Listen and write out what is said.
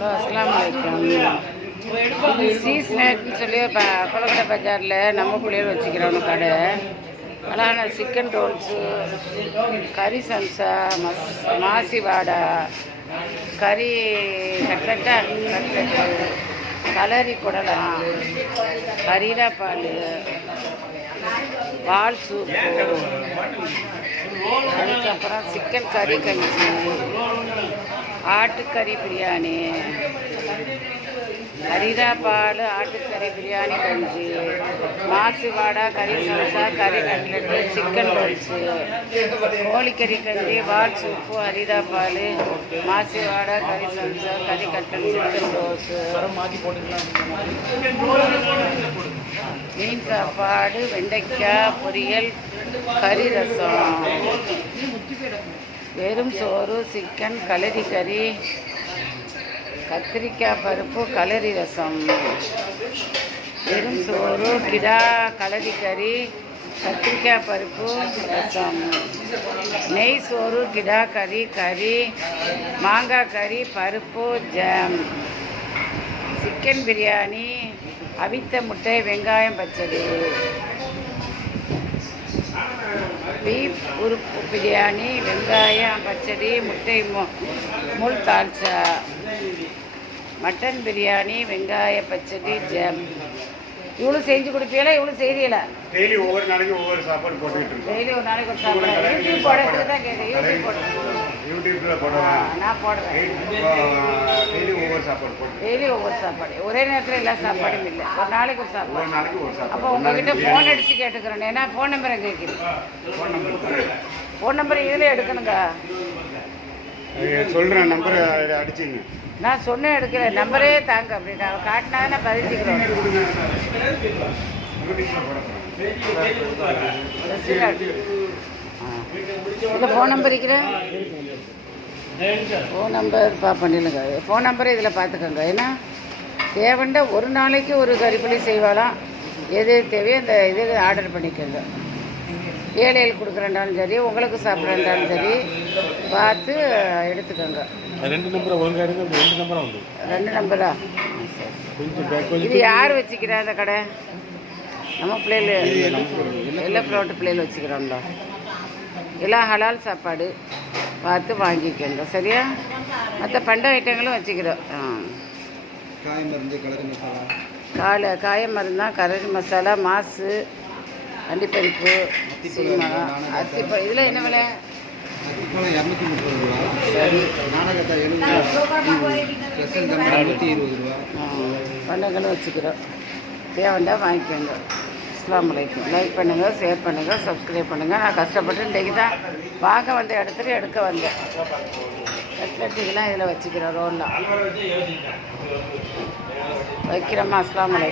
Hello அஸ்ஸலாமு அலைக்கும். இது ஸ்நாக்னு சொல்லி கொலக்கட்டை பஜாரில் நம்ம பிள்ளைகள் வச்சுக்கிறோம் கடை. அழகான சிக்கன் ரோல்ஸு, கறி சம்சா, மாசி வாடா, கறி கட்லெட்டு, கலரி குடலாம், கரீரா பால், பால் சூப்பு, அதுக்கப்புறம் சிக்கன் கறி கஞ்சி, ஆட்டுக்கறி பிரியாணி, கரீரா பால், ஆட்டுக்கறி பிரியாணி கஞ்சி, மாசி வாடா, கறி சம்சா, கறி கட்லெட்டு, சிக்கன் ரோல்ஸு, கோழிக்கறி கஞ்சி, பால் சூப்பு, கரீரா பால், மாசி வாடா, கறி சம்சா, கறி கட்லெட், சிக்கன் ரோல்ஸு, மீன் சாப்பாடு, வெண்டைக்காய் பொரியல், கறி ரசம், வெறும் சோறு, சிக்கன், கலரி கறி, கத்திரிக்காய் பருப்பு, கலரி ரசம், வெறும் சோறு, கிடா கலரி கறி, கத்திரிக்காய் பருப்பு ரசம், நெய் சோறு, கிடா கறி, மாங்காய் கறி, பருப்பு, ஜாம், சிக்கன் பிரியாணி, அவித்த முட்டை, வெங்காயம் பச்சடி, பீஃப் உறுப்பு பிரியாணி, வெங்காயம் பச்சடி, முட்டை முள் தால்ச்சா, மட்டன் பிரியாணி, வெங்காய பச்சடி, ஜாம். இவ்வளோ செஞ்சு கொடுப்பீங்களா? இவ்வளோ செய்யல? டெய்லி ஒவ்வொரு நாளைக்கு ஒவ்வொரு சாப்பாடு போட்டுக்கிட்டு இருக்கோம். டெய்லி ஒரு நாளைக்கு ஒரு சாப்பாடு. யூடியூப் போடுறதுக்கு தான் கேட்குறேன். யூடியூப் போடுறேன். யூடியூப்ல போடுவேன். நான் போடுவேன். டெய்லி ஒவ்வொரு சாப்பாடு போடுவேன். டெய்லி ஒவ்வொரு சாப்பாடு. ஒரே நேரத்தில் எல்லா சாப்பாடும் இல்லை. ஒரு நாளைக்கு ஒரு சாப்பாடு. ஒரு நாளைக்கு ஒரு சாப்பாடு. அப்போ உங்ககிட்ட ஃபோன் அடித்து கேட்டுக்கிறேன். ஏன்னா ஃபோன் நம்பரை கேட்குறேன். ஃபோன் நம்பர் இதில் எடுக்கணுங்க. சொல்கிறேன் நம்பரை அடிச்சிங்க. நான் சொன்னேன் எடுக்கிறேன். நம்பரே தாங்க அப்படின்னா காட்டினா நான் பதிஞ்சுக்கிறோம். இல்லை ஃபோன் நம்பர் இருக்கிறேன். ஃபோன் நம்பர் பண்ணிடுங்க. ஃபோன் நம்பரை இதில் பார்த்துக்கோங்க. ஏன்னா தேவைண்ட ஒரு நாளைக்கு ஒரு கறிப்பள்ளி செய்வாலாம். எது தேவையோ அந்த இது ஆர்டர் பண்ணிக்கோங்க. ஏழைகள் கொடுக்குறேன்டாலும் சரி, உங்களுக்கு சாப்பிட்றேன்டாலும் சரி பார்த்து எடுத்துக்கோங்க. 2 நம்பரை ஒழுங்காக எடுங்க. 2 நம்பராக வந்து 2 நம்பரா? இது யார் வச்சுக்கிறா அந்த கடை? நம்ம பிள்ளைகள் எல்லா ஃப்ளோட்டு பிள்ளைகள் வச்சுக்கிறோம்ல. எல்லாம் ஹலால் சாப்பாடு பார்த்து வாங்கிக்கோங்க. சரியா? மற்ற பண்ட ஐட்டங்களும் வச்சுக்கிறோம். காய மருந்து, கலரி மசாலா, காய மருந்து தான், கலரி மசாலா, மாசு, அண்டிப்பருப்பு, சீமா, அத்திப்பழம். இதில் என்ன விலை? 230 ரூபா. சரி. நாடகத்தாய் 70 ரூபா. ஸ்பெஷல் தம்பி 120 ரூபா. பண்டங்களும் வச்சுக்கிறோம். தேவைண்டா வாங்கிக்கோங்க. அஸ்ஸலாமு அலைக்கும். லைக் பண்ணுங்கள், ஷேர் பண்ணுங்கள், சப்ஸ்கிரைப் பண்ணுங்கள். நான் கஷ்டப்பட்டு இன்றைக்கி தான் வாங்க வந்த இடத்துல எடுக்க வந்தேன். கட்லெட்டுக்கெல்லாம் இதில் வச்சுக்கிறோம். ரோல்லாம் வைக்கிறோமா? அஸ்ஸலாமு அலைக்கும்.